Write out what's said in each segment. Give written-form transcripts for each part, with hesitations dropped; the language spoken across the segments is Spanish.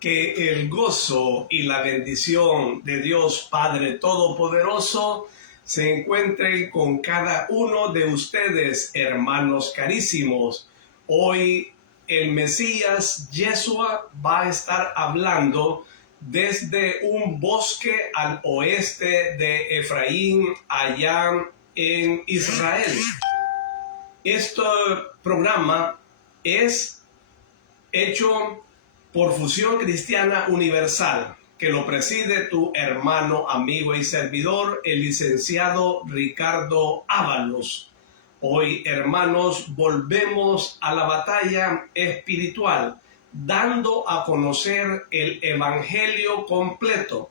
Que el gozo y la bendición de Dios Padre Todopoderoso se encuentren con cada uno de ustedes, hermanos carísimos. Hoy el Mesías Yeshua va a estar hablando desde un bosque al oeste de Efraín, allá en Israel. Este programa es hecho por Fusión Cristiana Universal, que lo preside tu hermano, amigo y servidor, el licenciado Ricardo Ábalos. Hoy, hermanos, volvemos a la batalla espiritual, dando a conocer el Evangelio completo,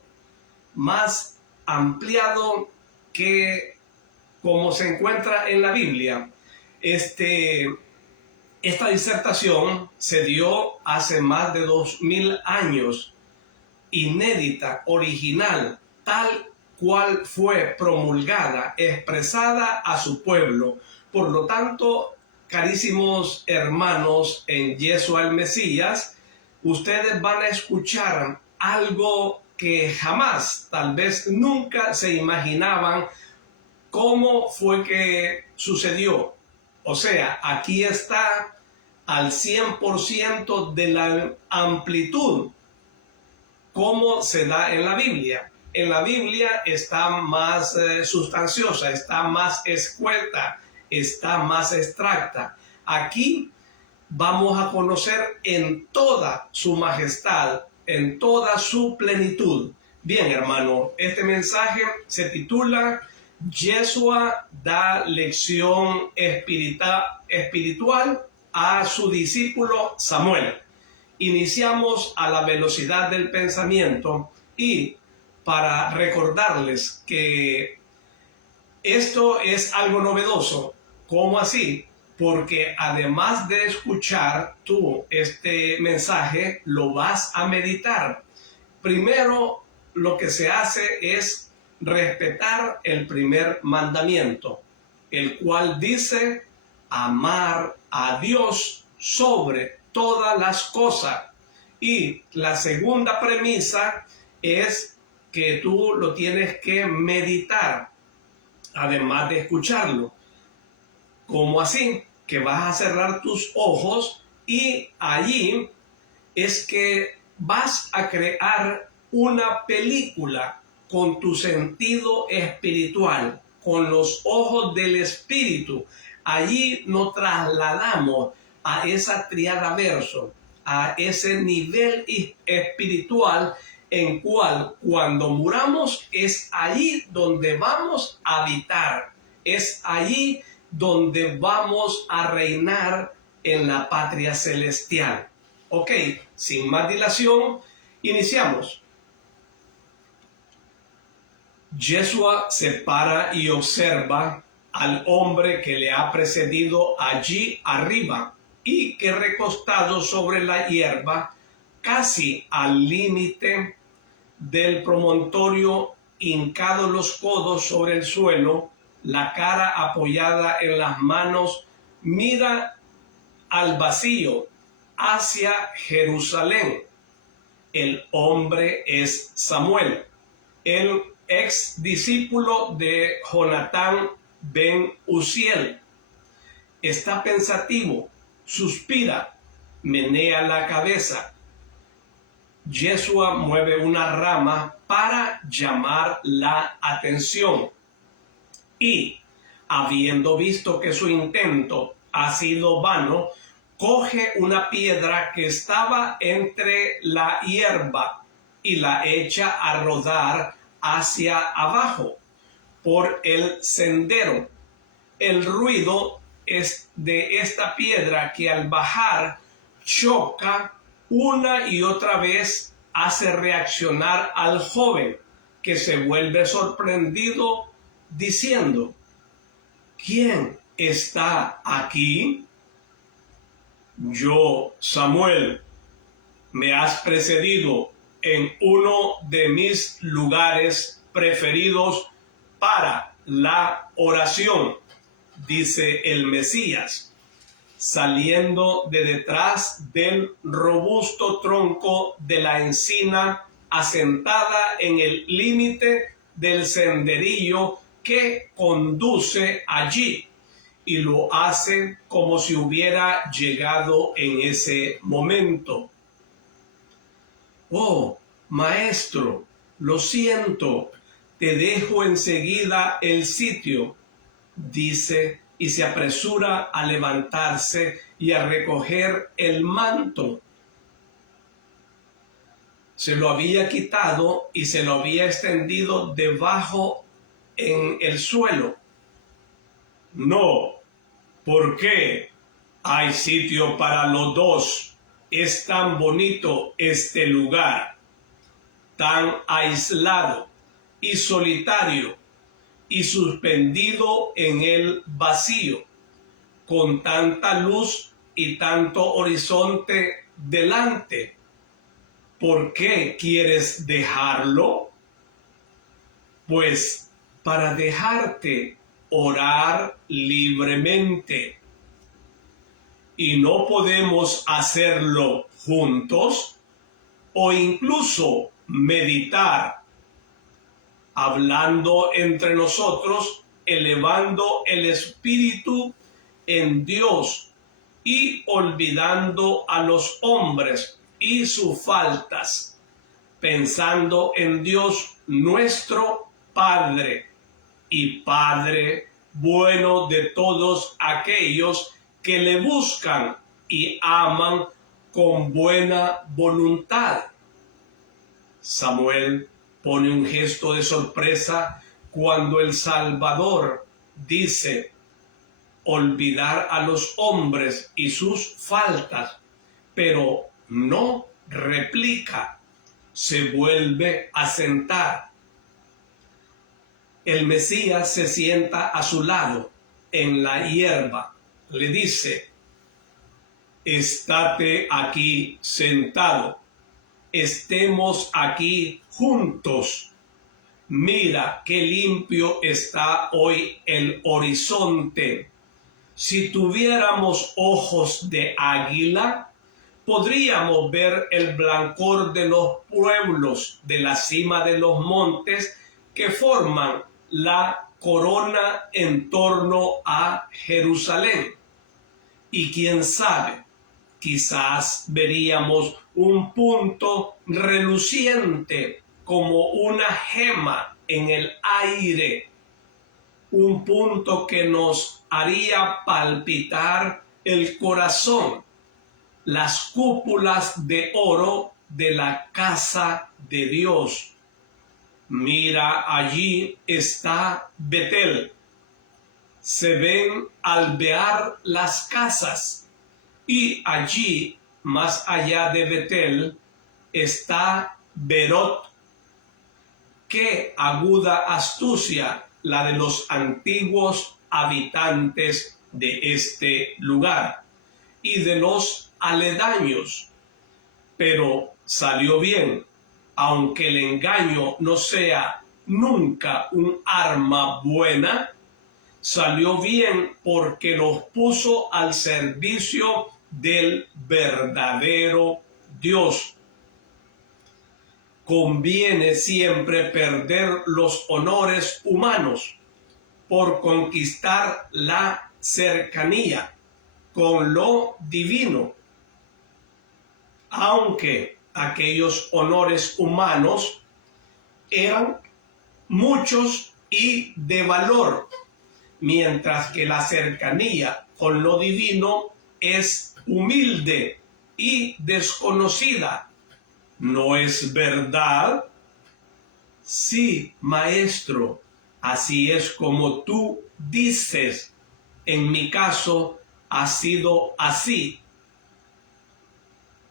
más ampliado que como se encuentra en la Biblia. Esta disertación se dio hace más de 2000 años, inédita, original, tal cual fue promulgada, expresada a su pueblo. Por lo tanto, carísimos hermanos en Yeshua el Mesías, ustedes van a escuchar algo que jamás, tal vez nunca se imaginaban cómo fue que sucedió. O sea, aquí está al 100% de la amplitud cómo se da en la Biblia. En la Biblia está más sustanciosa, está más escueta, está más extracta. Aquí vamos a conocer en toda su majestad, en toda su plenitud. Bien, hermano, este mensaje se titula Yeshua da lección espiritual a su discípulo Samuel. Iniciamos a la velocidad del pensamiento y para recordarles que esto es algo novedoso. ¿Cómo así? Porque además de escuchar tú este mensaje, lo vas a meditar. Primero, lo que se hace es respetar el primer mandamiento, el cual dice amar a Dios sobre todas las cosas. Y la segunda premisa es que tú lo tienes que meditar, además de escucharlo. ¿Cómo así? Que vas a cerrar tus ojos y allí es que vas a crear una película con tu sentido espiritual, con los ojos del espíritu. Allí nos trasladamos a esa triada verso, a ese nivel espiritual en cual cuando muramos es allí donde vamos a habitar, es allí donde vamos a reinar en la patria celestial. Ok, sin más dilación, iniciamos. Yeshua se para y observa al hombre que le ha precedido allí arriba y que recostado sobre la hierba, casi al límite del promontorio, hincado los codos sobre el suelo, la cara apoyada en las manos, mira al vacío hacia Jerusalén. El hombre es Samuel, el ex discípulo de Jonatán ben Uziel. Está pensativo, suspira, menea la cabeza. Yeshua mueve una rama para llamar la atención y, habiendo visto que su intento ha sido vano, coge una piedra que estaba entre la hierba y la echa a rodar hacia abajo por el sendero. El ruido es de esta piedra que al bajar choca una y otra vez, hace reaccionar al joven, que se vuelve sorprendido diciendo: ¿quién está aquí? Yo, Samuel, me has precedido en uno de mis lugares preferidos para la oración, dice el Mesías. saliendo de detrás del robusto tronco de la encina, asentada en el límite del senderillo que conduce allí, y lo hace como si hubiera llegado en ese momento. Oh, maestro, lo siento, te dejo enseguida el sitio, dice, y se apresura a levantarse y a recoger el manto. Se lo había quitado y se lo había extendido debajo en el suelo. No, ¿por qué? Hay sitio para los dos. Es tan bonito este lugar, tan aislado y solitario y suspendido en el vacío, con tanta luz y tanto horizonte delante. ¿Por qué quieres dejarlo? Pues para dejarte orar libremente. ¿Y no podemos hacerlo juntos? O incluso meditar, hablando entre nosotros, elevando el espíritu en Dios y olvidando a los hombres y sus faltas, pensando en Dios nuestro Padre y Padre bueno de todos aquellos que le buscan y aman con buena voluntad. Samuel pone un gesto de sorpresa cuando el Salvador dice olvidar a los hombres y sus faltas, pero no replica, se vuelve a sentar. El Mesías se sienta a su lado en la hierba. Le dice, estate aquí sentado, estemos aquí juntos. Mira qué limpio está hoy el horizonte. Si tuviéramos ojos de águila, podríamos ver el blancor de los pueblos de la cima de los montes que forman la corona en torno a Jerusalén. Y quién sabe, quizás veríamos un punto reluciente como una gema en el aire, un punto que nos haría palpitar el corazón, las cúpulas de oro de la casa de Dios. Mira, allí está Betel. Se ven alvear las casas y allí, más allá de Betel, está Berot. Qué aguda astucia la de los antiguos habitantes de este lugar y de los aledaños. Pero salió bien, aunque el engaño no sea nunca un arma buena, salió bien porque los puso al servicio del verdadero Dios. Conviene siempre perder los honores humanos por conquistar la cercanía con lo divino, aunque aquellos honores humanos eran muchos y de valor, mientras que la cercanía con lo divino es humilde y desconocida. ¿No es verdad? Sí, maestro, así es como tú dices. En mi caso ha sido así.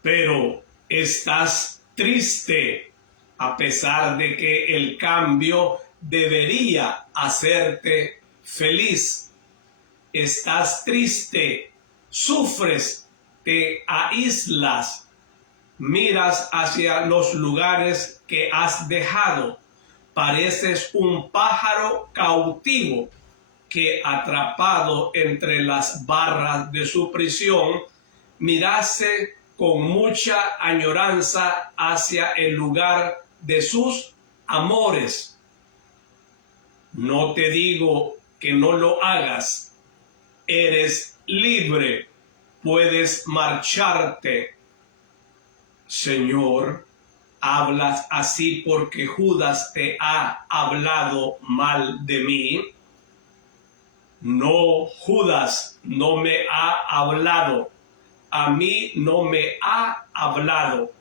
Pero estás triste, a pesar de que el cambio debería hacerte feliz. Estás triste, sufres, te aíslas, miras hacia los lugares que has dejado. Pareces un pájaro cautivo que, atrapado entre las barras de su prisión, mirase con mucha añoranza hacia el lugar de sus amores. No te digo que no lo hagas. Eres libre, puedes marcharte. Señor, ¿hablas así porque Judas te ha hablado mal de mí? No, Judas no me ha hablado. A mí no me ha hablado,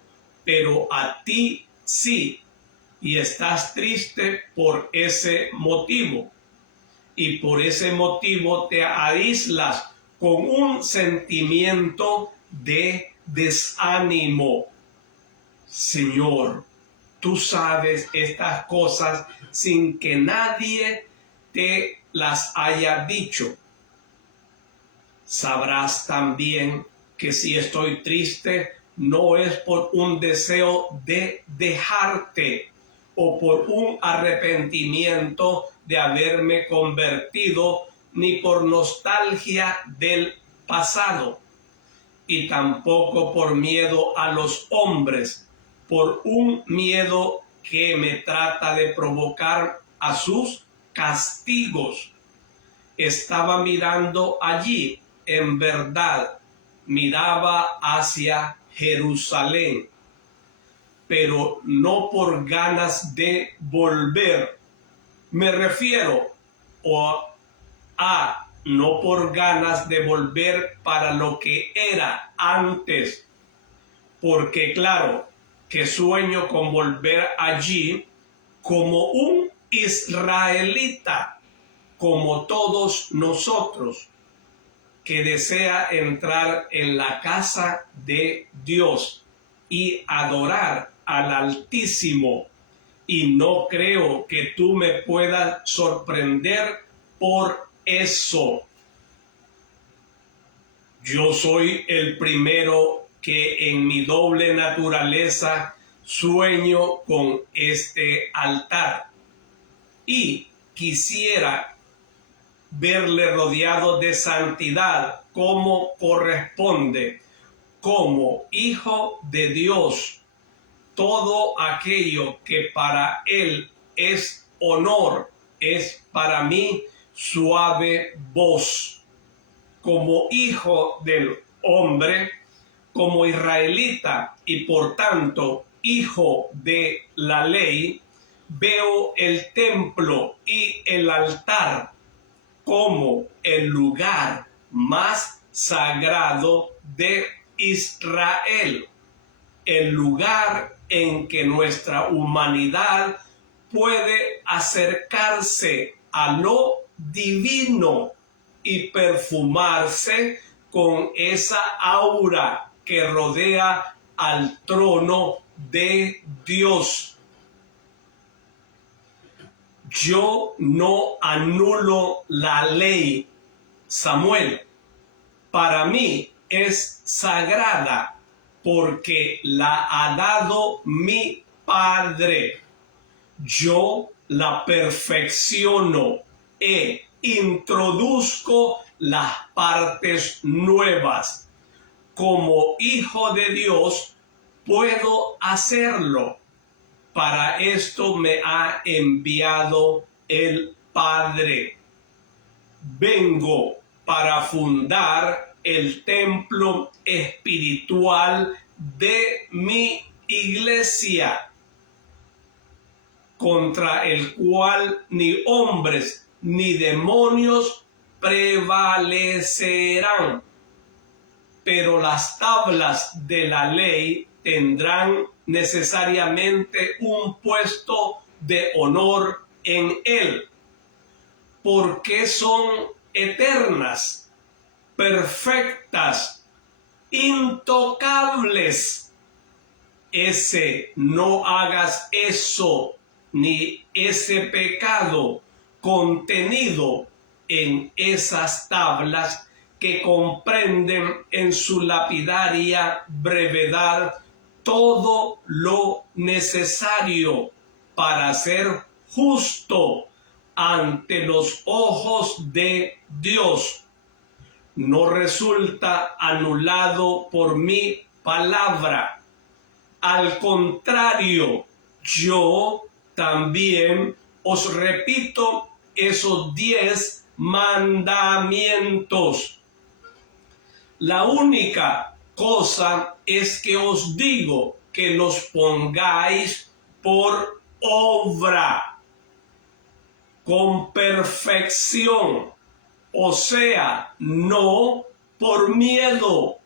pero a ti sí. Y estás triste por ese motivo. Y por ese motivo te aíslas con un sentimiento de desánimo. Señor, tú sabes estas cosas sin que nadie te las haya dicho. Sabrás también que si estoy triste, no es por un deseo de dejarte o por un arrepentimiento de haberme convertido, ni por nostalgia del pasado, y tampoco por miedo a los hombres, por un miedo que me trata de provocar a sus castigos. Estaba mirando allí, en verdad, miraba hacia Jerusalén, pero no por ganas de volver. Me refiero a no por ganas de volver para lo que era antes, porque claro que sueño con volver allí como un israelita, como todos nosotros, que desea entrar en la casa de Dios y adorar al Altísimo. Y no creo que tú me puedas sorprender por eso. Yo soy el primero que en mi doble naturaleza sueño con este altar. Y quisiera verle rodeado de santidad como corresponde, como hijo de Dios. Todo aquello que para Él es honor, es para mí suave voz. Como hijo del hombre, como israelita y por tanto hijo de la ley, veo el templo y el altar como el lugar más sagrado de Israel, el lugar en que nuestra humanidad puede acercarse a lo divino y perfumarse con esa aura que rodea al trono de Dios. Yo no anulo la ley, Samuel. Para mí es sagrada porque la ha dado mi Padre. Yo la perfecciono e introduzco las partes nuevas. Como hijo de Dios puedo hacerlo. Para esto me ha enviado el Padre. Vengo para fundar el templo espiritual de mi iglesia, contra el cual ni hombres ni demonios prevalecerán. Pero las tablas de la ley tendrán necesariamente un puesto de honor en él, porque son eternas, perfectas, intocables. Ese no hagas eso, ni ese pecado contenido en esas tablas que comprenden en su lapidaria brevedad todo lo necesario para ser justo, ante los ojos de Dios. No resulta anulado por mi palabra. Al contrario, yo también os repito esos 10 mandamientos. La única cosa es que os digo que los pongáis por obra, con perfección, o sea, no por miedo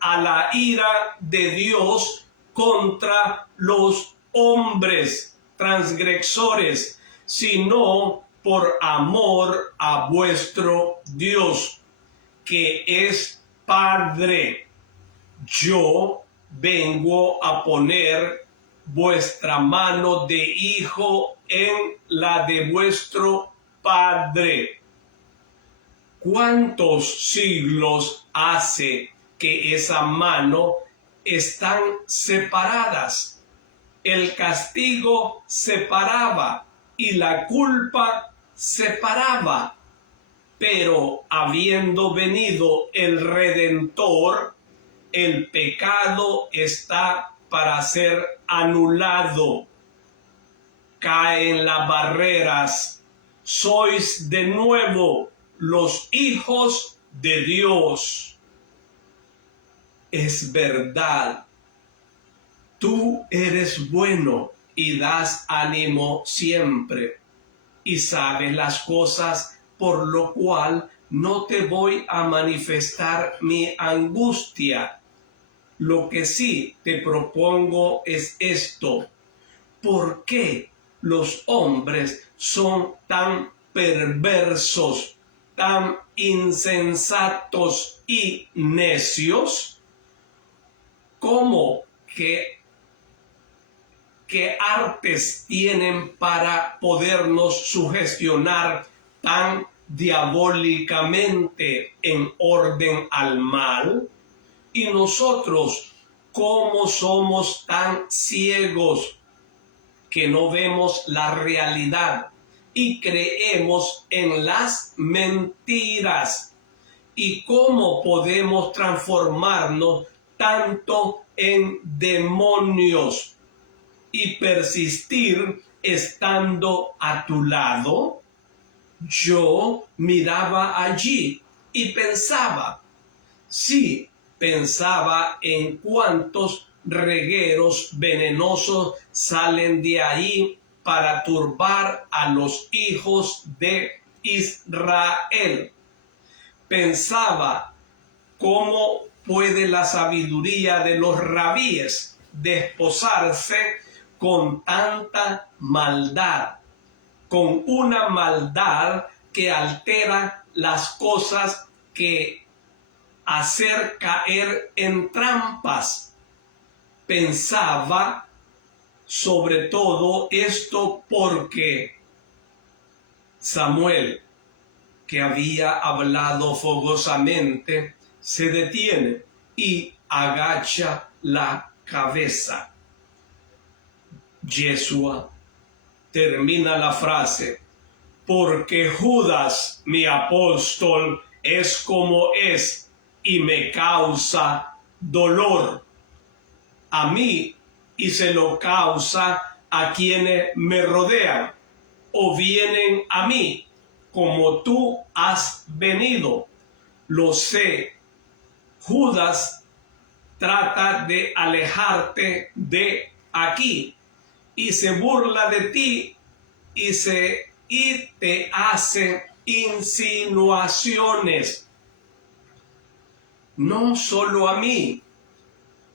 a la ira de Dios contra los hombres transgresores, sino por amor a vuestro Dios, que es Padre. Yo vengo a poner vuestra mano de hijo en la de vuestro Padre. ¿Cuántos siglos hace que esa mano están separadas? El castigo separaba y la culpa separaba. Pero habiendo venido el Redentor, el pecado está para ser anulado. Caen las barreras. Sois de nuevo los hijos de Dios. Es verdad. Tú eres bueno y das ánimo siempre. Y sabes las cosas, por lo cual no te voy a manifestar mi angustia. Lo que sí te propongo es esto: ¿por qué los hombres son tan perversos, tan insensatos y necios? ¿Cómo qué artes tienen para podernos sugestionar tan diabólicamente en orden al mal? Y nosotros, ¿cómo somos tan ciegos que no vemos la realidad y creemos en las mentiras? ¿Y cómo podemos transformarnos tanto en demonios y persistir estando a tu lado? Yo miraba allí y pensaba en cuántos regueros venenosos salen de ahí para turbar a los hijos de Israel. Pensaba cómo puede la sabiduría de los rabíes desposarse con tanta maldad, con una maldad que altera las cosas, que hacer caer en trampas. Pensaba sobre todo esto porque Samuel, que había hablado fogosamente, se detiene y agacha la cabeza. Yeshua termina la frase: porque Judas, mi apóstol, es como es y me causa dolor a mí y se lo causa a quienes me rodean o vienen a mí, como tú has venido. Lo sé. Judas trata de alejarte de aquí y se burla de ti y te hace insinuaciones. No solo a mí,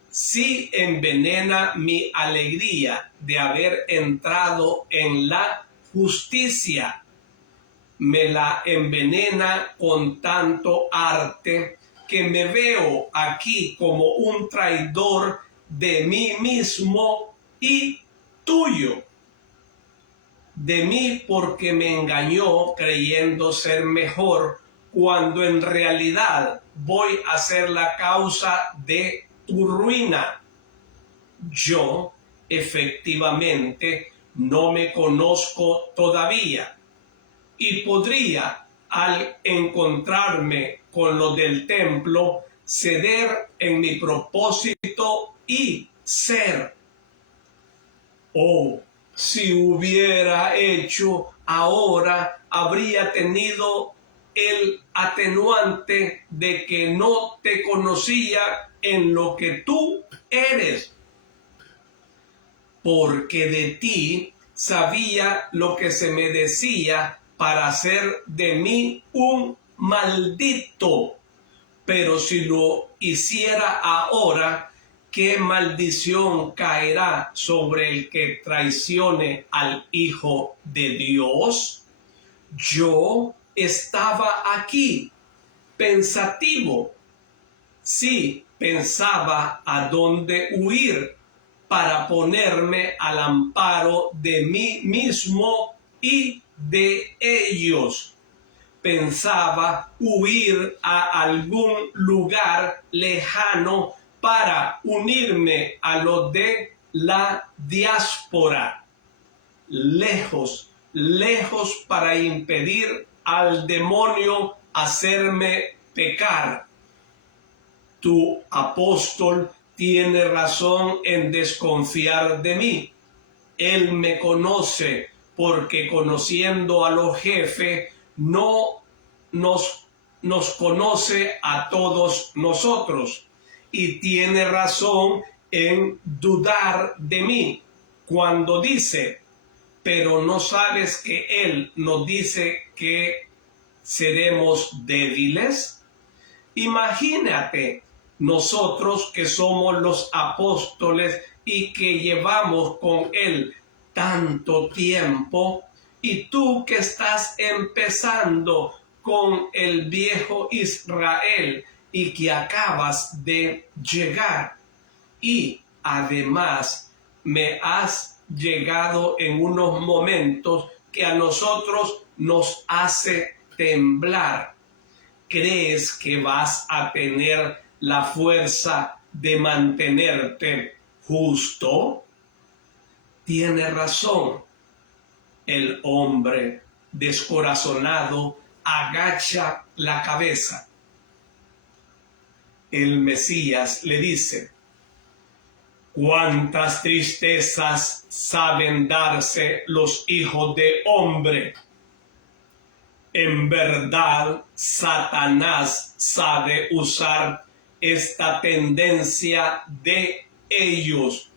sí envenena mi alegría de haber entrado en la justicia. Me la envenena con tanto arte que me veo aquí como un traidor de mí mismo y tuyo. De mí porque me engañó creyendo ser mejor, cuando en realidad voy a ser la causa de tu ruina. Yo efectivamente no me conozco todavía. y podría, al encontrarme con lo del templo, ceder en mi propósito y ser. Oh, si hubiera hecho ahora, habría tenido el atenuante de que no te conocía en lo que tú eres, porque de ti sabía lo que se me decía para hacer de mí un maldito. Pero si lo hiciera ahora, ¿qué maldición caerá sobre el que traicione al Hijo de Dios? Yo estaba aquí, pensativo. Sí, pensaba a dónde huir para ponerme al amparo de mí mismo y de ellos. Pensaba huir a algún lugar lejano para unirme a los de la diáspora. Lejos, lejos para impedir al demonio hacerme pecar. Tu apóstol tiene razón en desconfiar de mí. Él me conoce porque conociendo a los jefes no nos conoce a todos nosotros, y tiene razón en dudar de mí cuando dice, pero no sabes que Él nos dice que seremos débiles. Imagínate nosotros que somos los apóstoles y que llevamos con Él tanto tiempo, y tú que estás empezando con el viejo Israel y que acabas de llegar, y además me has llegado en unos momentos que a nosotros nos hace temblar. ¿Crees que vas a tener la fuerza de mantenerte justo? Tiene razón. El hombre descorazonado agacha la cabeza. El Mesías le dice, ¿cuántas tristezas saben darse los hijos de hombre? En verdad, Satanás sabe usar esta tendencia de ellos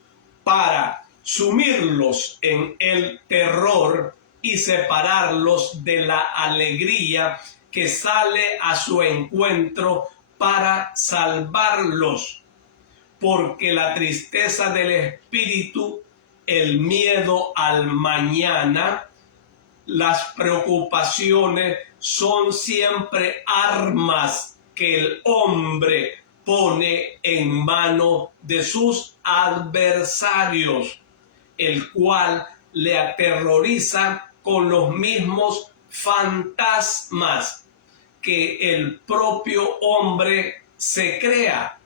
para sumirlos en el terror y separarlos de la alegría que sale a su encuentro para salvarlos. Porque la tristeza del espíritu, el miedo al mañana, las preocupaciones son siempre armas que el hombre pone en mano de sus adversarios, el cual le aterroriza con los mismos fantasmas que el propio hombre se crea.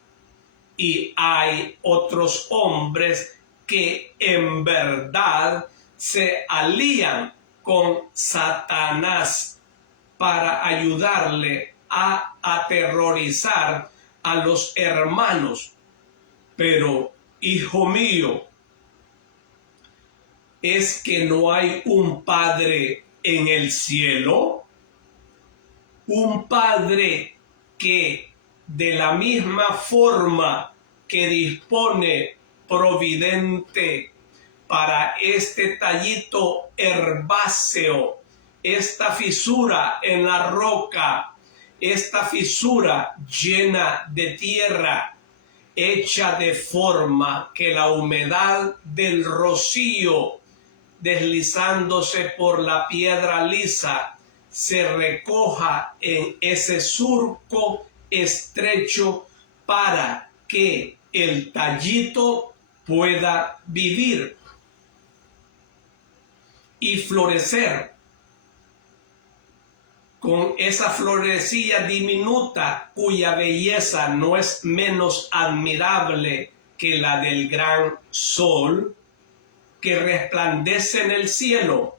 Y hay otros hombres que en verdad se alían con Satanás para ayudarle a aterrorizar a los hermanos. Pero, hijo mío, ¿es que no hay un Padre en el cielo? Un Padre que de la misma forma que dispone providente para este tallito herbáceo, esta fisura en la roca, esta fisura llena de tierra, hecha de forma que la humedad del rocío, deslizándose por la piedra lisa, se recoja en ese surco estrecho para que el tallito pueda vivir y florecer con esa florecilla diminuta cuya belleza no es menos admirable que la del gran sol que resplandece en el cielo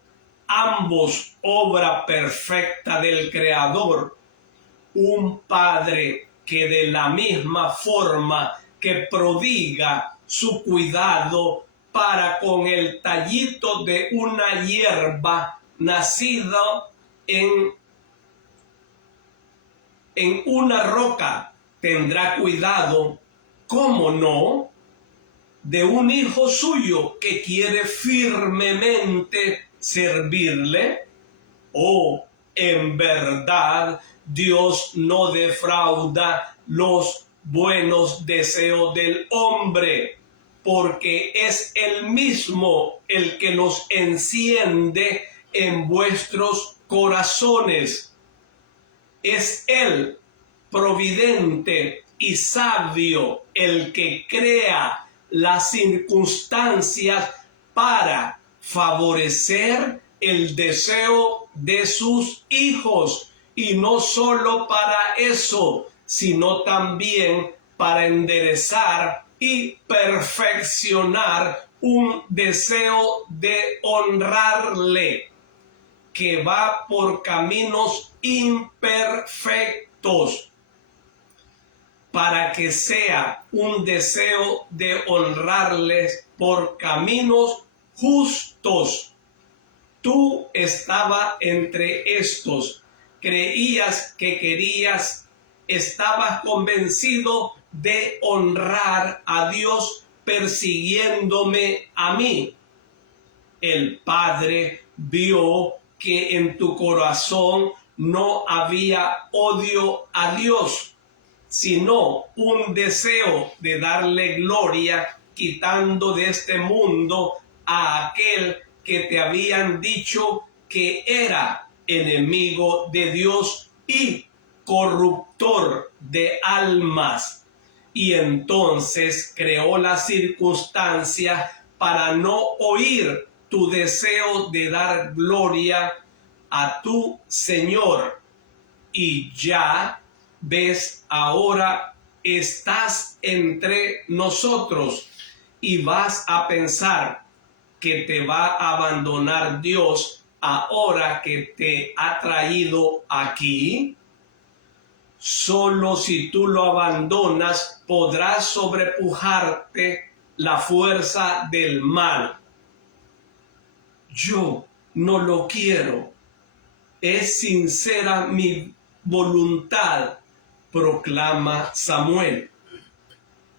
ambos obra perfecta del Creador, un Padre que de la misma forma que prodiga su cuidado para con el tallito de una hierba nacido en una roca, tendrá cuidado, ¿cómo no?, de un hijo suyo que quiere firmemente servirle. Oh, en verdad, Dios no defrauda los buenos deseos del hombre, porque es Él mismo el que los enciende en vuestros corazones. Es Él, providente y sabio, el que crea las circunstancias para favorecer el deseo de sus hijos, y no solo para eso, sino también para enderezar y perfeccionar un deseo de honrarle, que va por caminos imperfectos, para que sea un deseo de honrarles por caminos justos. Tú estabas entre estos, creías que querías, estabas convencido de honrar a Dios persiguiéndome a mí. El Padre vio que en tu corazón no había odio a Dios, sino un deseo de darle gloria, quitando de este mundo a aquel que te habían dicho que era enemigo de Dios y corruptor de almas. Y entonces creó la circunstancia para no oír tu deseo de dar gloria a tu Señor. Y ya ves, ahora estás entre nosotros y vas a pensar que te va a abandonar Dios ahora que te ha traído aquí. Solo si tú lo abandonas podrás sobrepujarte la fuerza del mal. Yo no lo quiero. Es sincera mi voluntad, proclama Samuel.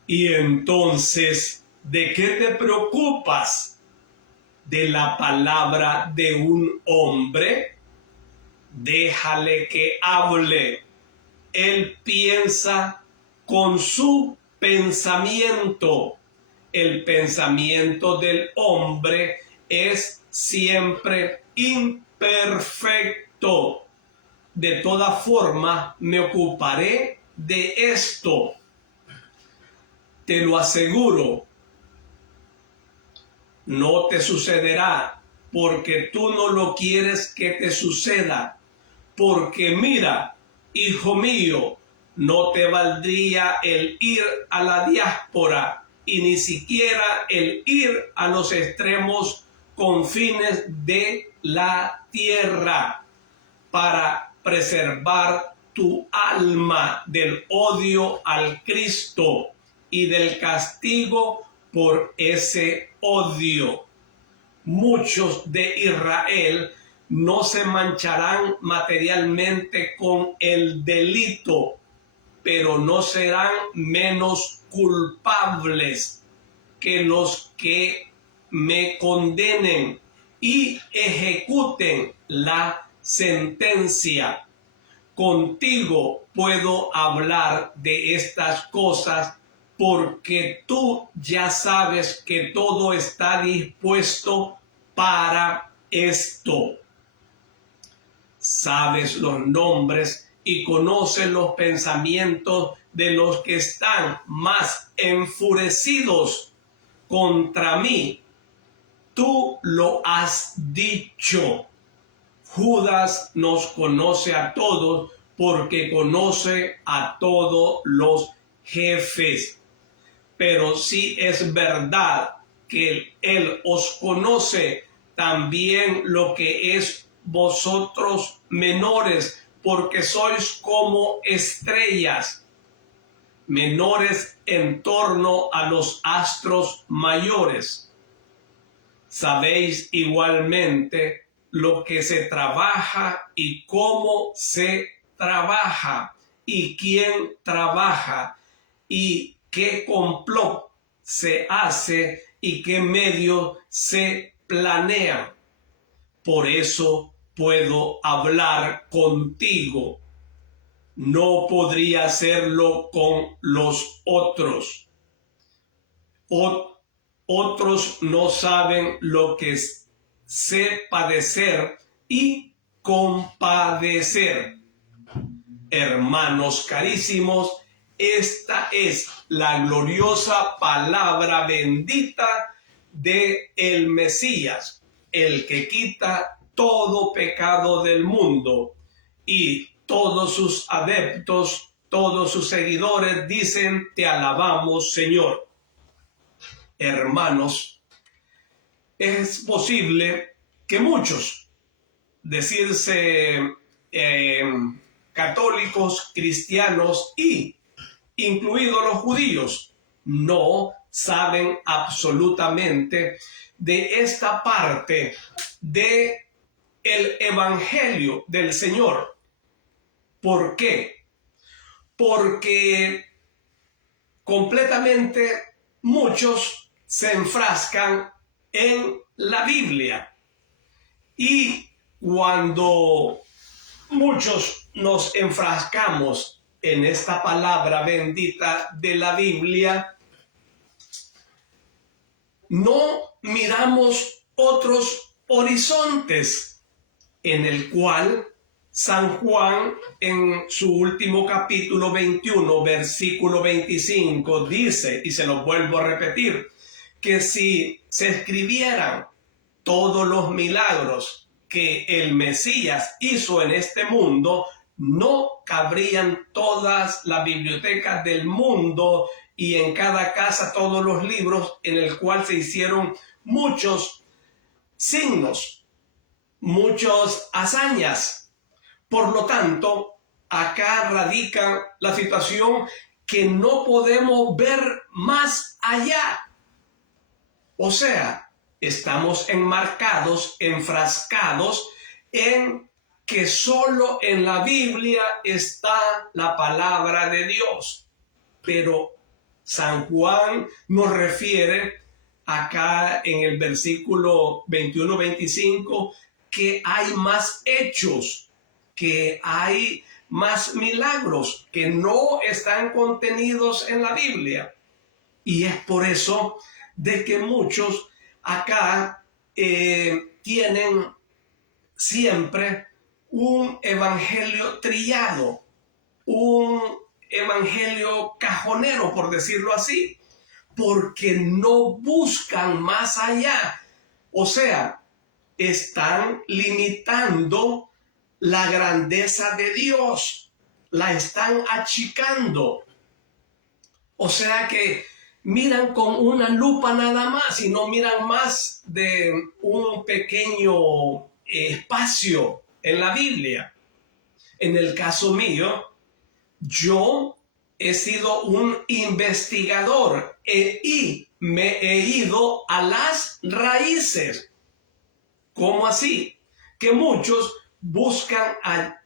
Y entonces, ¿de qué te preocupas? ¿De la palabra de un hombre? Déjale que hable. Él piensa con su pensamiento. El pensamiento del hombre es siempre imperfecto. De toda forma, me ocuparé de esto. Te lo aseguro, no te sucederá porque tú no lo quieres que te suceda. Porque mira, hijo mío, no te valdría el ir a la diáspora y ni siquiera el ir a los extremos confines de la tierra para preservar tu alma del odio al Cristo y del castigo por ese odio. Muchos de Israel no se mancharán materialmente con el delito, pero no serán menos culpables que los que me condenen y ejecuten la sentencia. Contigo puedo hablar de estas cosas porque tú ya sabes que todo está dispuesto para esto. Sabes los nombres y conoces los pensamientos de los que están más enfurecidos contra mí. Tú lo has dicho. Judas nos conoce a todos porque conoce a todos los jefes. Pero si es verdad que Él os conoce, también lo que es vosotros menores, porque sois como estrellas, menores en torno a los astros mayores. Sabéis igualmente lo que se trabaja y cómo se trabaja, y quién trabaja, y qué complot se hace, y qué medios se planean. Por eso puedo hablar contigo. No podría hacerlo con los otros. Otros no saben lo que es padecer y compadecer. Hermanos carísimos, esta es la gloriosa palabra bendita de el Mesías, el que quita todo pecado del mundo, y todos sus adeptos, todos sus seguidores dicen: te alabamos, Señor. Hermanos, es posible que muchos, decirse católicos, cristianos y incluidos los judíos, no saben absolutamente de esta parte de el evangelio del Señor. ¿Por qué? Porque completamente muchos se enfrascan en la Biblia, y cuando muchos nos enfrascamos en esta palabra bendita de la Biblia, no miramos otros horizontes, en el cual San Juan, en su último capítulo 21, versículo 25, dice, y se lo vuelvo a repetir, que si se escribieran todos los milagros que el Mesías hizo en este mundo, no cabrían todas las bibliotecas del mundo y en cada casa todos los libros en el cual se hicieron muchos signos, muchas hazañas. Por lo tanto, acá radica la situación que no podemos ver más allá. O sea, estamos enmarcados, enfrascados en que solo en la Biblia está la palabra de Dios. Pero San Juan nos refiere acá en el versículo 21-25 que hay más hechos, que hay más milagros que no están contenidos en la Biblia. Y es por eso de que muchos acá tienen siempre un evangelio trillado, un evangelio cajonero, por decirlo así, porque no buscan más allá. O sea, están limitando la grandeza de Dios, la están achicando. O sea que miran con una lupa nada más y no miran más de un pequeño espacio en la Biblia. En el caso mío, yo he sido un investigador y me he ido a las raíces. ¿Cómo así? Que muchos buscan a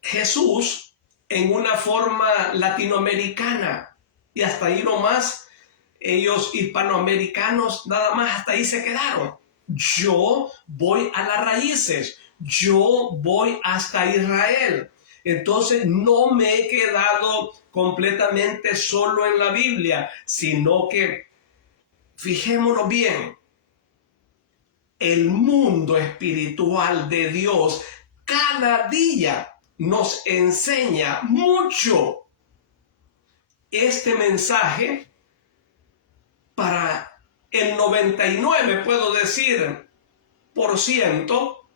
Jesús en una forma latinoamericana y hasta ahí nomás, ellos hispanoamericanos nada más hasta ahí se quedaron. Yo voy a las raíces, yo voy hasta Israel. Entonces no me he quedado completamente solo en la Biblia, sino que, fijémonos bien, el mundo espiritual de Dios cada día nos enseña mucho. Este mensaje, para el 99, puedo decir, por ciento,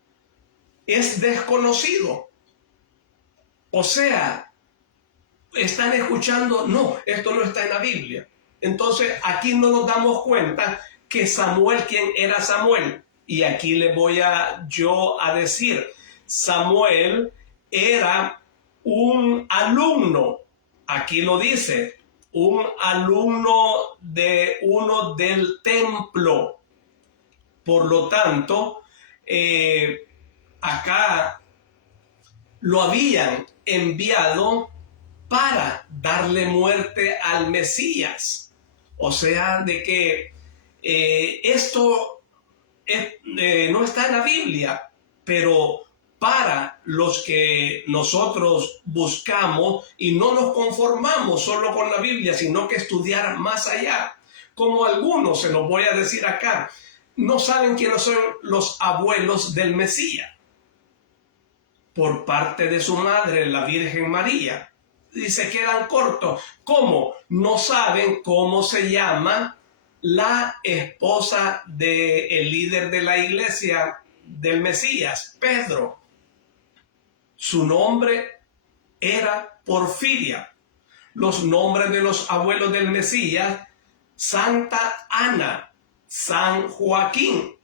es desconocido. O sea, están escuchando, no, esto no está en la Biblia. Entonces, aquí no nos damos cuenta que Samuel, ¿quién era Samuel? Y aquí le voy yo a decir, Samuel era un alumno, aquí lo dice, un alumno de uno del templo. Por lo tanto, acá lo habían enviado para darle muerte al Mesías. O sea, de que esto no está en la Biblia, pero para los que nosotros buscamos y no nos conformamos solo con la Biblia, sino que estudiar más allá. Como algunos, se los voy a decir acá, no saben quiénes son los abuelos del Mesías por parte de su madre, la Virgen María. Y se quedan cortos. ¿Cómo? No saben cómo se llama la esposa del líder de la iglesia del Mesías, Pedro. Su nombre era Porfiria. Los nombres de los abuelos del Mesías: Santa Ana, San Joaquín.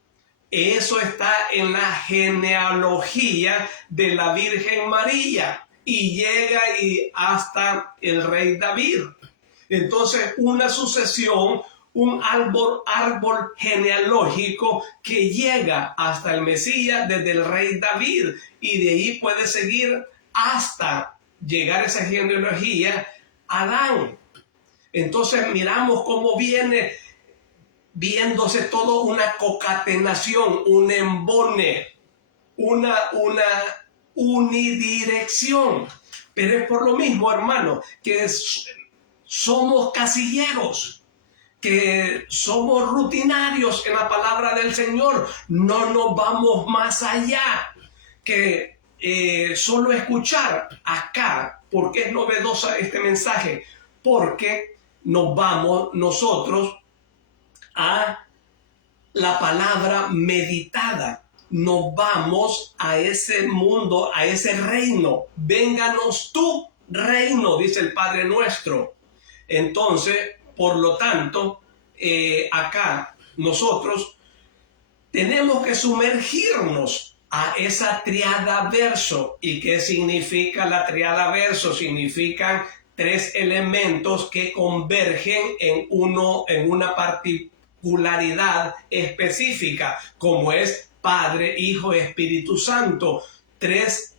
Eso está en la genealogía de la Virgen María y llega hasta el rey David. Entonces, una sucesión, un árbol genealógico que llega hasta el Mesías desde el rey David, y de ahí puede seguir hasta llegar a esa genealogía a Adán. Entonces miramos cómo viene viéndose todo una concatenación, un embone, una unidirección. Pero es por lo mismo, hermano, que somos casilleros, que somos rutinarios en la palabra del Señor. No nos vamos más allá que solo escuchar acá. ¿Por qué es novedosa este mensaje? Porque nos vamos nosotros a la palabra meditada. Nos vamos a ese mundo, a ese reino. Vénganos tu reino, dice el Padre nuestro. Entonces, por lo tanto, acá nosotros tenemos que sumergirnos a esa triada verso. ¿Y qué significa la triada verso? Significan tres elementos que convergen en una particularidad específica, como es Padre, Hijo, Espíritu Santo. Tres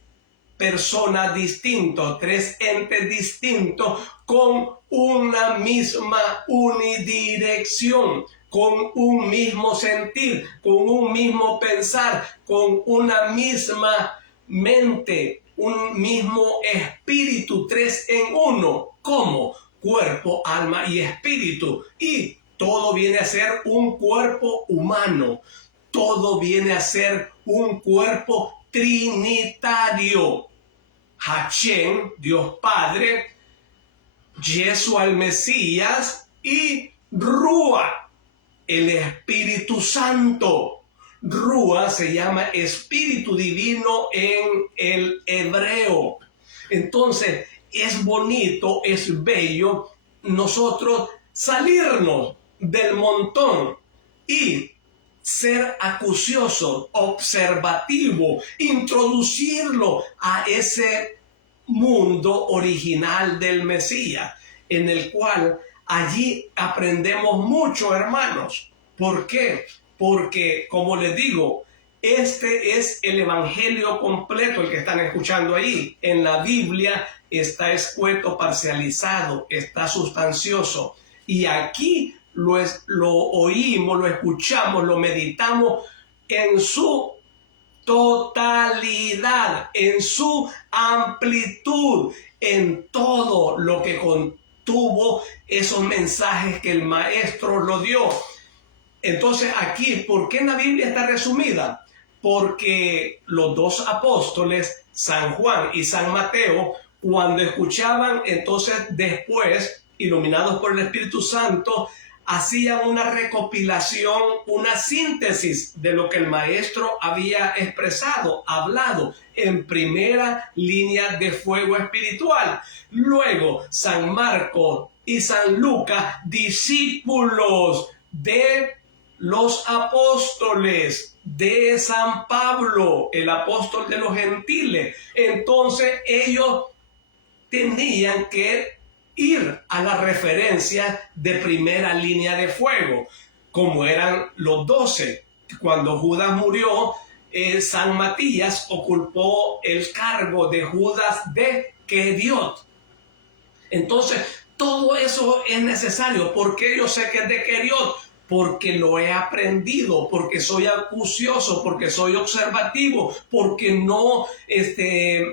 personas distintas, tres entes distintos con una misma unidirección, con un mismo sentir, con un mismo pensar, con una misma mente, un mismo espíritu, tres en uno, como cuerpo, alma y espíritu. Y todo viene a ser un cuerpo humano, todo viene a ser un cuerpo trinitario. Hashem, Dios Padre, Yeshua el Mesías y Rúa, el Espíritu Santo. Rúa se llama Espíritu Divino en el hebreo. Entonces, es bonito, es bello nosotros salirnos del montón y ser acucioso, observativo, introducirlo a ese mundo original del Mesías, en el cual allí aprendemos mucho, hermanos. ¿Por qué? Porque, como les digo, este es el evangelio completo, el que están escuchando ahí. En la Biblia está escueto, parcializado, está sustancioso. Y aquí lo oímos, lo escuchamos, lo meditamos en su totalidad, en su amplitud, en todo lo que contuvo esos mensajes que el Maestro lo dio. Entonces aquí, ¿por qué en la Biblia está resumida? Porque los dos apóstoles, San Juan y San Mateo, cuando escuchaban, entonces después, iluminados por el Espíritu Santo, hacían una recopilación, una síntesis de lo que el Maestro había expresado, hablado en primera línea de fuego espiritual. Luego, San Marcos y San Lucas, discípulos de los apóstoles de San Pablo, el apóstol de los gentiles. Entonces ellos tenían que ir a la referencia de primera línea de fuego, como eran los 12. Cuando Judas murió, San Matías ocupó el cargo de Judas de Queriot. Entonces, todo eso es necesario. ¿Por qué yo sé que es de Queriot? Porque lo he aprendido, porque soy acucioso, porque soy observativo, porque no,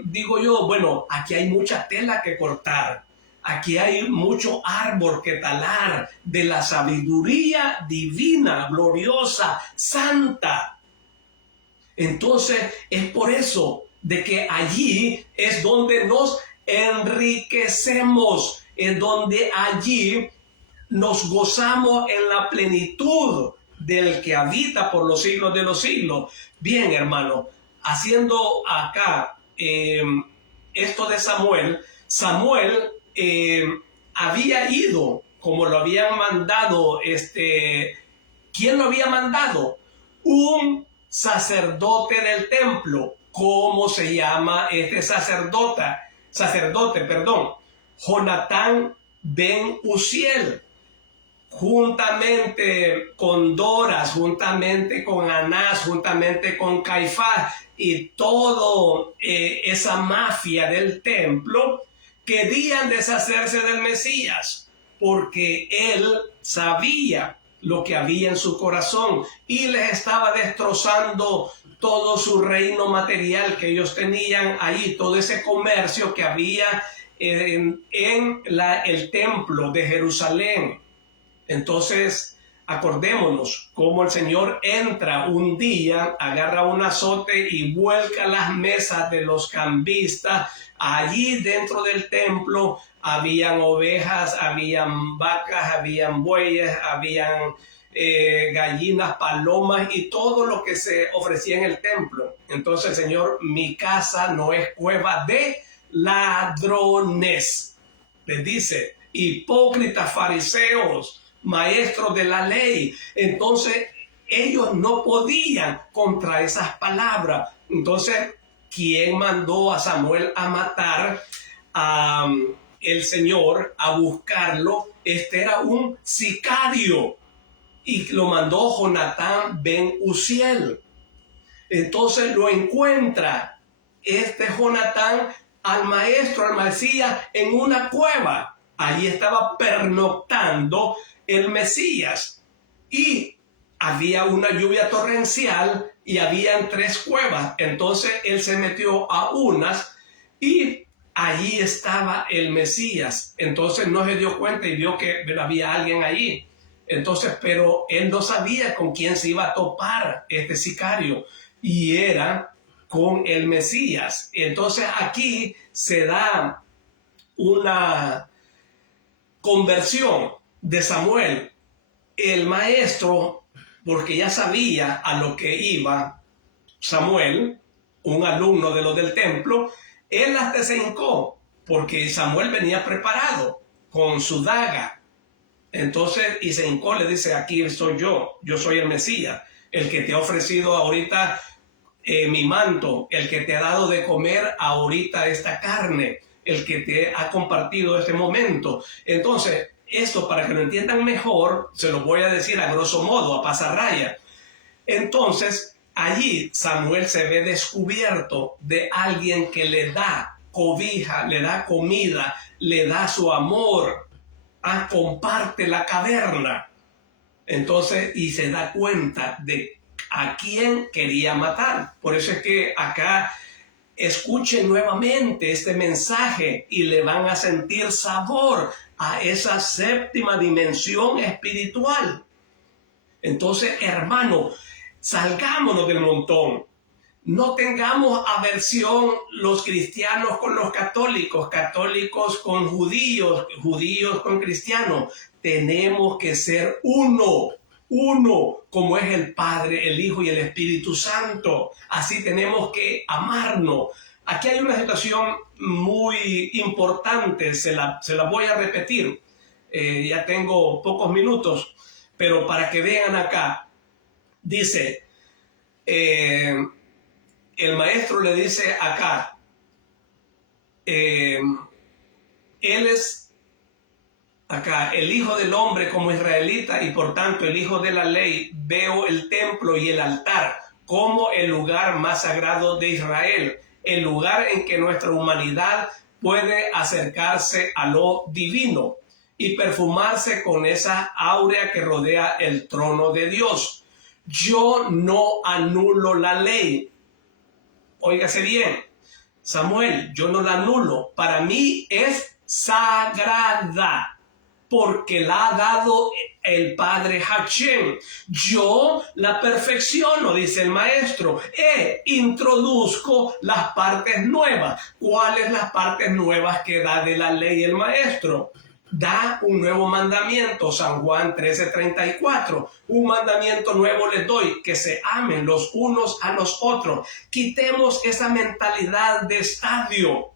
digo yo, bueno, aquí hay mucha tela que cortar, aquí hay mucho árbol que talar de la sabiduría divina, gloriosa, santa. Entonces, es por eso de que allí es donde nos enriquecemos, es donde allí nos gozamos en la plenitud del que habita por los siglos de los siglos. Bien, hermano, haciendo acá esto de Samuel, había ido como lo habían mandado. ¿Quién lo había mandado? Un sacerdote del templo. ¿Cómo se llama este sacerdote? Jonatán ben Uziel. Juntamente con Doras, juntamente con Anás, juntamente con Caifás y toda esa mafia del templo, querían deshacerse del Mesías, porque él sabía lo que había en su corazón y les estaba destrozando todo su reino material que ellos tenían ahí, todo ese comercio que había en el templo de Jerusalén. Entonces, acordémonos cómo el Señor entra un día, agarra un azote y vuelca las mesas de los cambistas. Allí dentro del templo habían ovejas, habían vacas, habían bueyes, habían gallinas, palomas y todo lo que se ofrecía en el templo. Entonces el Señor, mi casa no es cueva de ladrones. Les dice, hipócritas fariseos, maestros de la ley. Entonces ellos no podían contra esas palabras. Entonces, ¿quién mandó a Samuel a matar a el Señor, a buscarlo? Era un sicario y lo mandó Jonatán ben Uziel. Entonces lo encuentra Jonatán al maestro, al Mesías, en una cueva. Allí estaba pernoctando el Mesías y había una lluvia torrencial y habían 3 cuevas. Entonces él se metió a unas y allí estaba el Mesías. Entonces no se dio cuenta y vio que había alguien allí. Entonces, pero él no sabía con quién se iba a topar este sicario y era con el Mesías. Entonces aquí se da una conversión de Samuel, el maestro, porque ya sabía a lo que iba Samuel, un alumno de los del templo. Él hasta se hincó, porque Samuel venía preparado con su daga. Entonces, y se hincó, le dice, aquí soy yo soy el Mesías, el que te ha ofrecido ahorita mi manto, el que te ha dado de comer ahorita esta carne, el que te ha compartido este momento. Entonces, esto para que lo entiendan mejor, se lo voy a decir a grosso modo, a pasarraya. Entonces, allí Samuel se ve descubierto de alguien que le da cobija, le da comida, le da su amor, comparte la caverna. Entonces, y se da cuenta de a quién quería matar. Por eso es que acá escuchen nuevamente este mensaje y le van a sentir sabor a esa 7ª dimensión espiritual. Entonces, hermano, salgámonos del montón. No tengamos aversión los cristianos con los católicos, católicos con judíos, judíos con cristianos. Tenemos que ser uno, como es el Padre, el Hijo y el Espíritu Santo. Así tenemos que amarnos. Aquí hay una situación muy importante, se la voy a repetir. Ya tengo pocos minutos, pero para que vean acá, Dice, el maestro le dice acá, él es acá el hijo del hombre como israelita y por tanto el hijo de la ley. Veo el templo y el altar como el lugar más sagrado de Israel, el lugar en que nuestra humanidad puede acercarse a lo divino y perfumarse con esa áurea que rodea el trono de Dios. Yo no anulo la ley. Óigase bien, Samuel, yo no la anulo. Para mí es sagrada, porque la ha dado el Padre Hashem. Yo la perfecciono, dice el maestro, introduzco las partes nuevas. ¿Cuáles las partes nuevas que da de la ley el maestro? Da un nuevo mandamiento, San Juan 13:34. Un mandamiento nuevo les doy, que se amen los unos a los otros. Quitemos esa mentalidad de estadio.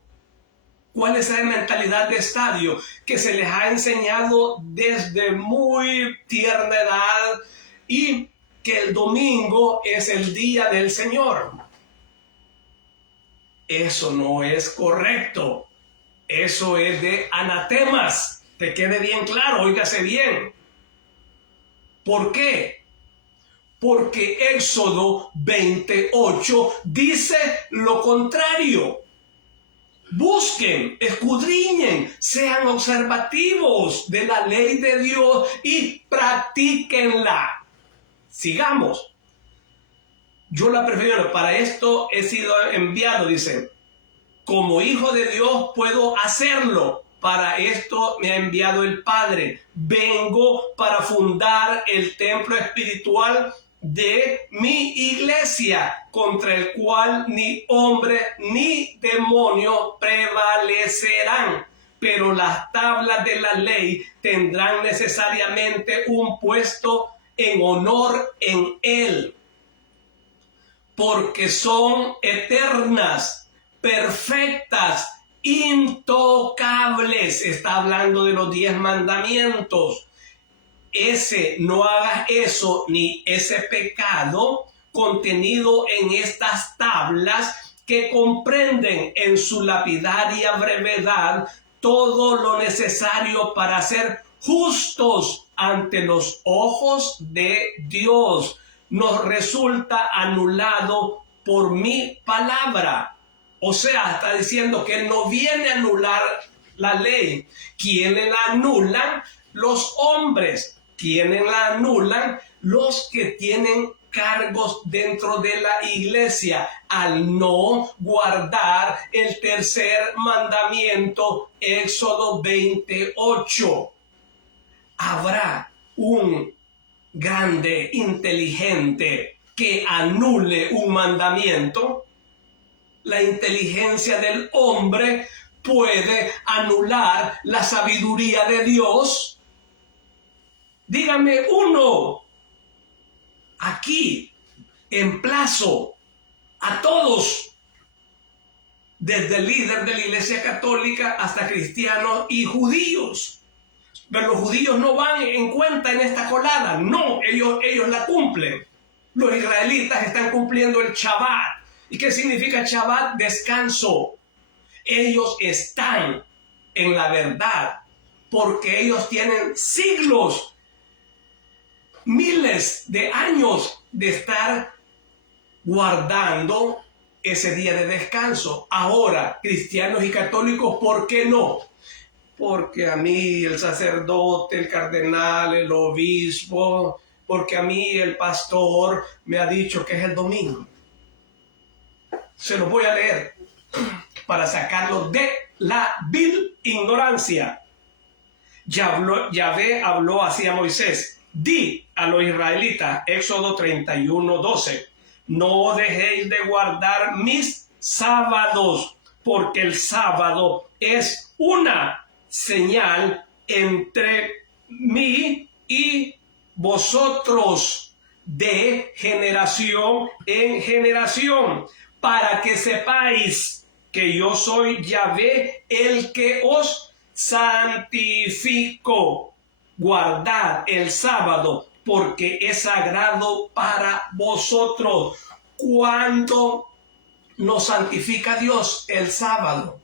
¿Cuál es esa mentalidad de estadio que se les ha enseñado desde muy tierna edad y que el domingo es el día del Señor? Eso no es correcto. Eso es de anatemas. Que quede bien claro, óigase bien. ¿Por qué? Porque Éxodo 28 dice lo contrario. Busquen, escudriñen, sean observativos de la ley de Dios y practíquenla. Sigamos. Yo la prefiero, para esto he sido enviado, dice. Como hijo de Dios puedo hacerlo. Para esto me ha enviado el Padre. Vengo para fundar el templo espiritual de mi iglesia, contra el cual ni hombre ni demonio prevalecerán. Pero las tablas de la ley tendrán necesariamente un puesto en honor en él, porque son eternas, perfectas, intocables. Está hablando de los 10 mandamientos. No hagas eso ni ese pecado contenido en estas tablas, que comprenden en su lapidaria brevedad todo lo necesario para ser justos ante los ojos de Dios, nos resulta anulado por mi palabra. O sea, está diciendo que Él no viene a anular la ley. ¿Quiénes la anulan? Los hombres. ¿Quiénes la anulan? Los que tienen cargos dentro de la iglesia, al no guardar el tercer mandamiento, Éxodo 28. ¿Habrá un grande, inteligente, que anule un mandamiento? La inteligencia del hombre puede anular la sabiduría de Dios. Dígame uno. Aquí emplazo a todos, desde el líder de la Iglesia Católica hasta cristianos y judíos. Pero los judíos no van en cuenta en esta colada. No, ellos la cumplen. Los israelitas están cumpliendo el Shabbat. ¿Y qué significa Shabbat? Descanso. Ellos están en la verdad, porque ellos tienen siglos, miles de años de estar guardando ese día de descanso. Ahora, cristianos y católicos, ¿por qué no? Porque a mí el sacerdote, el cardenal, el obispo, porque a mí el pastor me ha dicho que es el domingo. Se los voy a leer para sacarlos de la vil ignorancia. Yahvé habló así a Moisés: di a los israelitas, Éxodo 31:12, no dejéis de guardar mis sábados, porque el sábado es una señal entre mí y vosotros de generación en generación, para que sepáis que yo soy Yahvé, el que os santifico. Guardad el sábado, porque es sagrado para vosotros. ¿Cuándo nos santifica Dios? El sábado.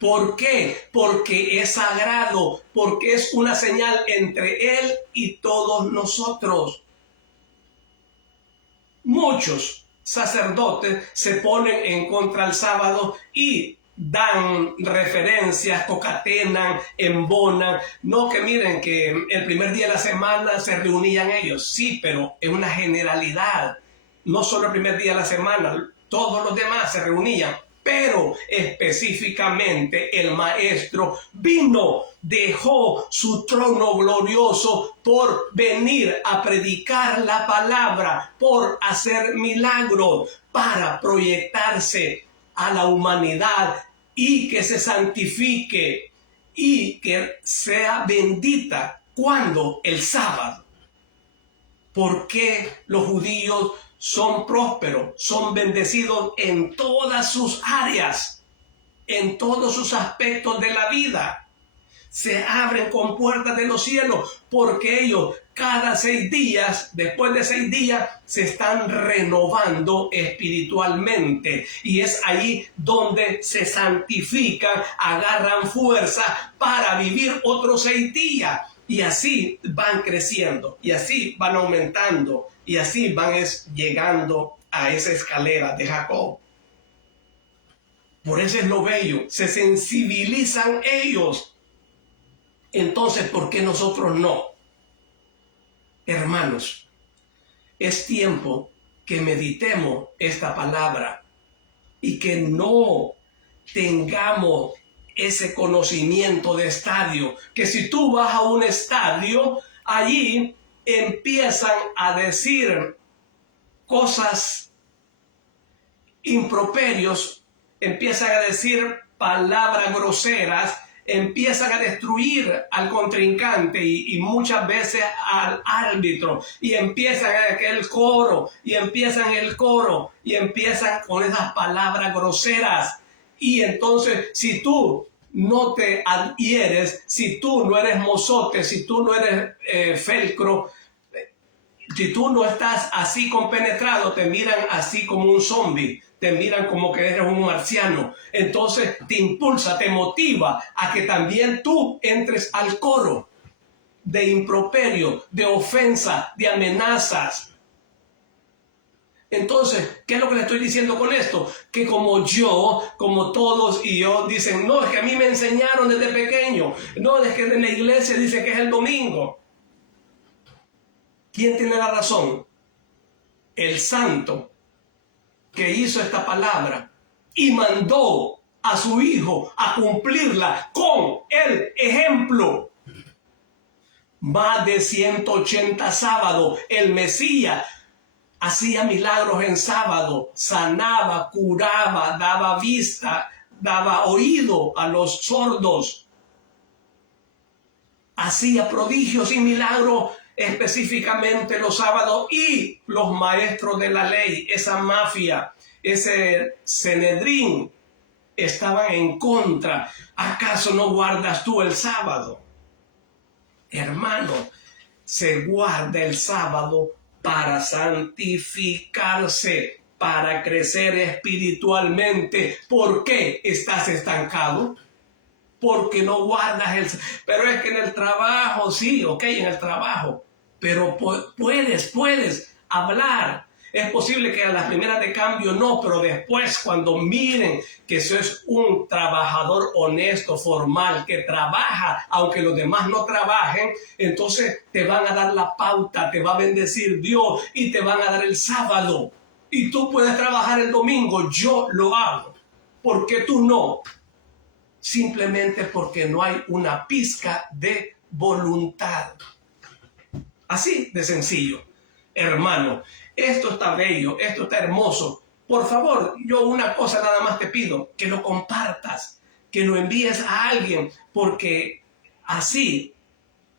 ¿Por qué? Porque es sagrado, porque es una señal entre Él y todos nosotros. Muchos sacerdotes se ponen en contra del sábado y dan referencias, concatenan, embonan. No, que miren que el primer día de la semana se reunían ellos. Sí, pero es una generalidad. No solo el primer día de la semana, todos los demás se reunían. Pero específicamente el maestro vino, dejó su trono glorioso por venir a predicar la palabra, por hacer milagros, para proyectarse a la humanidad y que se santifique y que sea bendita. ¿Cuándo? El sábado. ¿Por qué los judíos son prósperos, son bendecidos en todas sus áreas, en todos sus aspectos de la vida? Se abren con puertas de los cielos porque ellos cada 6 días, después de 6 días, se están renovando espiritualmente. Y es ahí donde se santifican, agarran fuerza para vivir otros 6 días. Y así van creciendo, y así van aumentando, y así van llegando a esa escalera de Jacob. Por eso es lo bello, se sensibilizan ellos. Entonces, ¿por qué nosotros no? Hermanos, es tiempo que meditemos esta palabra y que no tengamos ese conocimiento de estadio, que si tú vas a un estadio, allí empiezan a decir cosas improperios, empiezan a decir palabras groseras, empiezan a destruir al contrincante y muchas veces al árbitro, y empiezan aquel coro, y empiezan el coro, y empiezan con esas palabras groseras. Y entonces, si tú no te adhieres, si tú no eres mozote, si tú no eres felcro, si tú no estás así compenetrado, te miran así como un zombie, te miran como que eres un marciano. Entonces te impulsa, te motiva a que también tú entres al coro de improperio, de ofensa, de amenazas. Entonces, ¿qué es lo que le estoy diciendo con esto? Que como yo, como todos y yo, dicen, no, es que a mí me enseñaron desde pequeño. No, es que en la iglesia dice que es el domingo. ¿Quién tiene la razón? El santo que hizo esta palabra y mandó a su hijo a cumplirla con el ejemplo. Más de 180 sábados, el Mesías hacía milagros en sábado, sanaba, curaba, daba vista, daba oído a los sordos. Hacía prodigios y milagros específicamente los sábados, y los maestros de la ley, esa mafia, ese Sanedrín, estaban en contra. ¿Acaso no guardas tú el sábado? Hermano, se guarda el sábado para santificarse, para crecer espiritualmente. ¿Por qué estás estancado? Porque no guardas el... Pero es que en el trabajo, sí, ok, en el trabajo, pero puedes hablar. Es posible que a las primeras de cambio no, pero después cuando miren que sos un trabajador honesto, formal, que trabaja aunque los demás no trabajen, entonces te van a dar la pauta, te va a bendecir Dios y te van a dar el sábado. Y tú puedes trabajar el domingo, yo lo hago. ¿Por qué tú no? Simplemente porque no hay una pizca de voluntad. Así de sencillo. Hermano, esto está bello, esto está hermoso. Por favor, yo una cosa nada más te pido, que lo compartas, que lo envíes a alguien, porque así,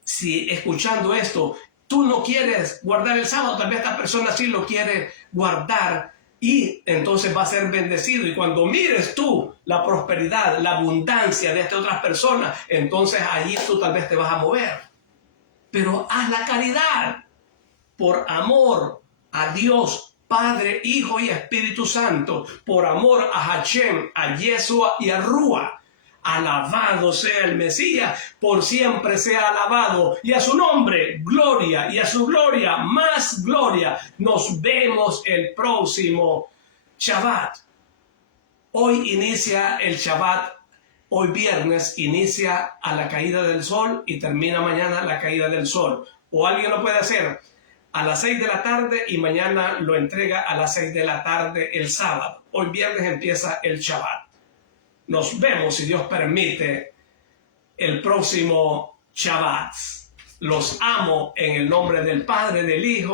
si escuchando esto, tú no quieres guardar el sábado, tal vez esta persona sí lo quiere guardar, y entonces va a ser bendecido. Y cuando mires tú la prosperidad, la abundancia de estas otras personas, entonces allí tú tal vez te vas a mover. Pero haz la caridad. por amor a Dios, Padre, Hijo y Espíritu Santo, por amor a Hashem, a Yeshua y a Rúa. Alabado sea el Mesías, por siempre sea alabado, y a su nombre, gloria, y a su gloria, más gloria. Nos vemos el próximo Shabbat. Hoy inicia el Shabbat, hoy viernes inicia a la caída del sol y termina mañana la caída del sol. O alguien lo puede hacer a las 6 de la tarde y mañana lo entrega a las 6 de la tarde el sábado. Hoy viernes empieza el Shabbat. Nos vemos, si Dios permite, el próximo Shabbat. Los amo en el nombre del Padre, del Hijo